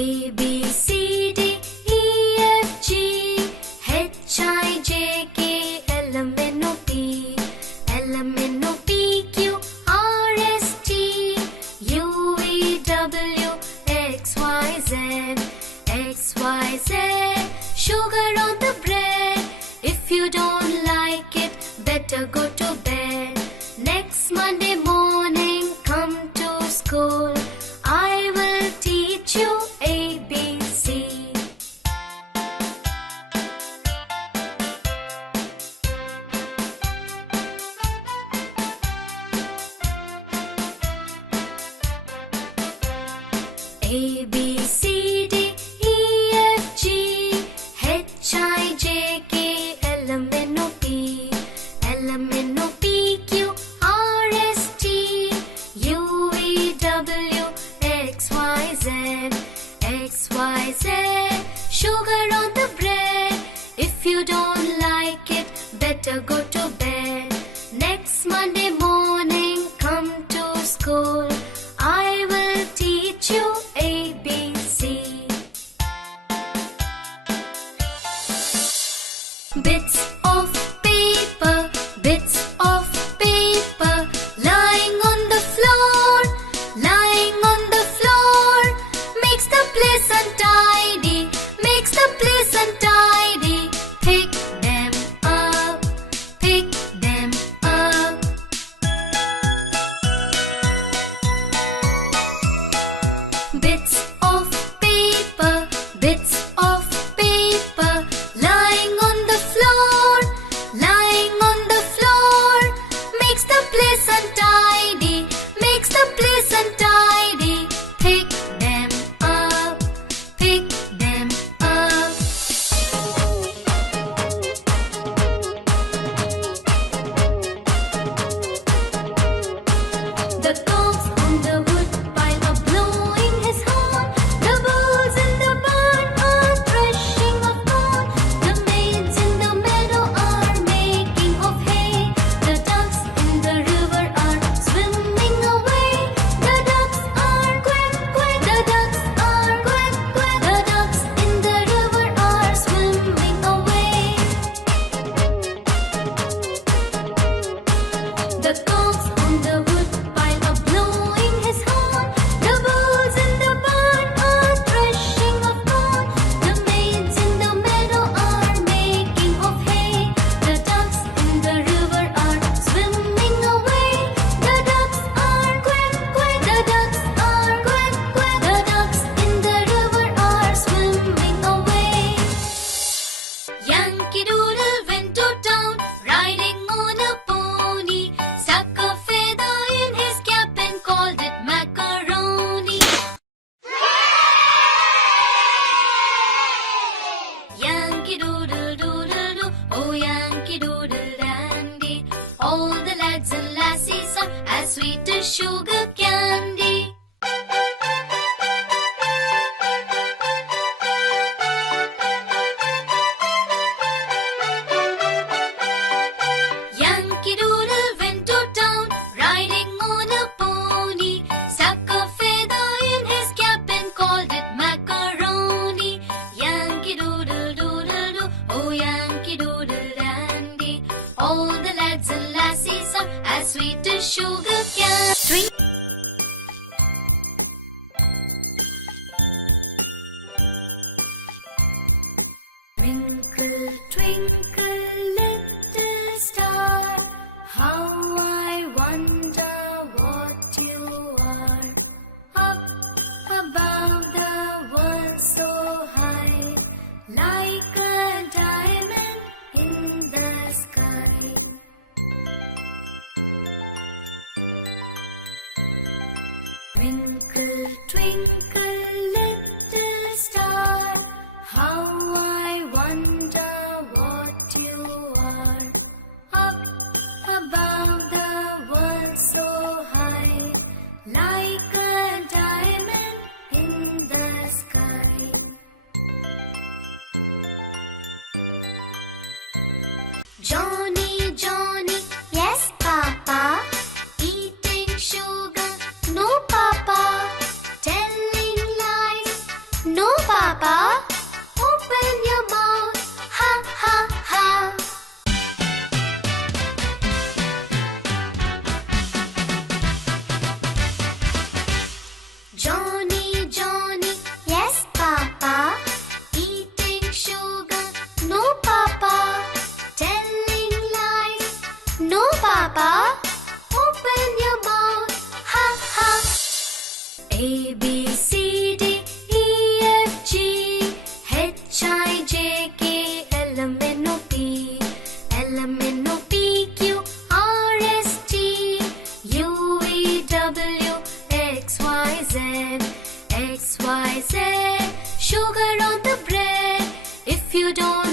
A, B, C, D, E, F, G, H, I, J, K, L, M, N, O, P, L, M, N, O, P, Q, R, S, T, U, V, W, X, Y, Z, X, Y, Z. Sugar on the bread. If you don't like it, better go to bed. Next Monday morning, come to school. I will teach you A, B, C. A, B, C, D, E, F, G, H, I, J, K, L, M, N, O, P, L, M, N, O, P, Q, R, S, T, U, V, W, X, Y, Z, X, Y, Z. Sugar on the bread. If you don't like it, better go to bed. Next Monday morning, come to school. I will teach you A, B, C. Bits of paper, bits of paper, lying on the floor, lying on the floor, makes the place untidy, makes the place untidy. Pick them up, pick them up. Bits of paper, bits of paper, lying on the floor, lying on the floor, makes the place untidy, makes the place untidy. Pick them up, pick them up. The cows on the wood pile are blowing his horn. The bulls in the barn are threshing of corn. The maids in the meadow are making of hay. The ducks in the river are swimming away. The ducks are quack, quack. The ducks are quack, quack. The ducks in the river are swimming away. The cows on the wood pile are blowing his horn. The bulls in the barn are threshing of corn. The maids in the meadow are making of hay. The ducks in the river are swimming away. The ducks are quack, quack. The ducks are quack, quack. The ducks in the river are swimming away. Yankee Doodle went to town, riding on a pony. Stuck a feather in his cap and called it macaroni. Yankee Doodle doodle do, oh Yankee Doodle dandy. All the lads and lassies are as sweet as sugar candy. Yankee Doodle went to town, riding on a pony. Stuck a feather in his cap and called it macaroni. Yankee Doodle doodle do, oh Yankee Doodle dandy. All the lads and lassies are as sweet as sugar candy. Twinkle, twinkle, little star, how I wonder what you are. Up above the world so high, like a diamond in the sky. Twinkle, twinkle, little star, how I wonder what you are. Up above the world so high, like a diamond in the sky. Johnny, Johnny, yes, Papa. Eating sugar, no, Papa. Telling lies, Z, sugar on the bread. If you don't